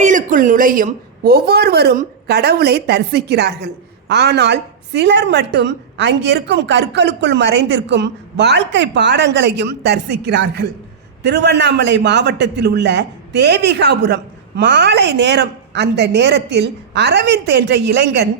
கோயிலுக்குள் நுழையும் ஒவ்வொருவரும் கடவுளை தரிசிக்கிறார்கள். ஆனால் சிலர் மட்டும் அங்கிருக்கும் கற்களுக்குள் மறைந்திருக்கும் வாழ்க்கை பாடங்களையும் தரிசிக்கிறார்கள். திருவண்ணாமலை மாவட்டத்தில் உள்ள தேவிகாபுரம் மாலை நேரம். அந்த நேரத்தில் அரவிந்த் என்ற இளைஞன்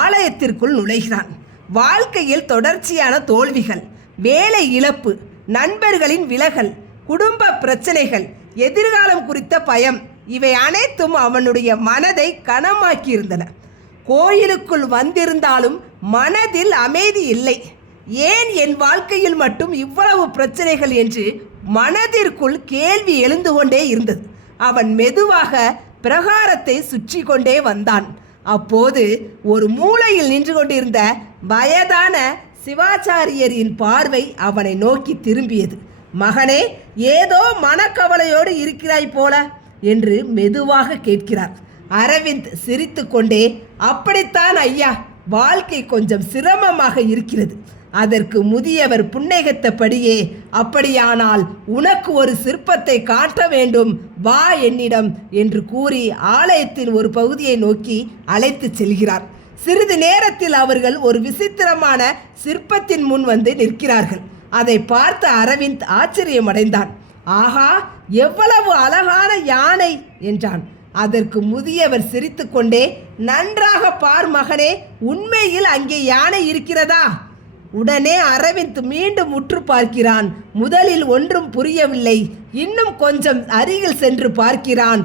ஆலயத்திற்குள் நுழைகிறான். வாழ்க்கையில் தொடர்ச்சியான தோல்விகள், வேலை இழப்பு, நண்பர்களின் விலகல், குடும்ப பிரச்சனைகள், எதிர்காலம் குறித்த பயம், இவை அனைத்தும் அவனுடைய மனதை கனமாக்கியிருந்தன. கோயிலுக்குள் வந்திருந்தாலும் மனதில் அமைதி இல்லை. ஏன் என் வாழ்க்கையில் மட்டும் இவ்வளவு பிரச்சனைகள் என்று மனதிற்குள் கேள்வி எழுந்து கொண்டே இருந்தது. அவன் மெதுவாக பிரகாரத்தை சுற்றி கொண்டே வந்தான். அப்போது ஒரு மூலையில் நின்று கொண்டிருந்த வயதான சிவாச்சாரியரின் பார்வை அவனை நோக்கி திரும்பியது. மகனே, ஏதோ மனக்கவலையோடு இருக்கிறாய் போல என்று மெதுவாக கேட்கிறார். அரவிந்த் சிரித்து கொண்டே, அப்படித்தான் ஐயா, வாழ்க்கை கொஞ்சம் சிரமமாக இருக்கிறது. அதற்கு முதியவர் புன்னகைத்தபடியே, அப்படியானால் உனக்கு ஒரு சிற்பத்தை காட்ட வேண்டும், வா என்னிடம் என்று கூறி ஆலயத்தின் ஒரு பகுதியை நோக்கி அழைத்து செல்கிறார். சிறிது நேரத்தில் அவர்கள் ஒரு விசித்திரமான சிற்பத்தின் முன் வந்து நிற்கிறார்கள். அதை பார்த்த அரவிந்த் ஆச்சரியமடைந்தான். ஆஹா, எவ்வளவு அழகான யானை என்றான். அதற்கு முதியவர் சிரித்து கொண்டே, நன்றாக பார் மகனே, உண்மையில் அங்கே யானை இருக்கிறதா? உடனே அரவிந்த் மீண்டும் உற்று பார்க்கிறான். முதலில் ஒன்றும் புரியவில்லை. இன்னும் கொஞ்சம் அருகில் சென்று பார்க்கிறான்.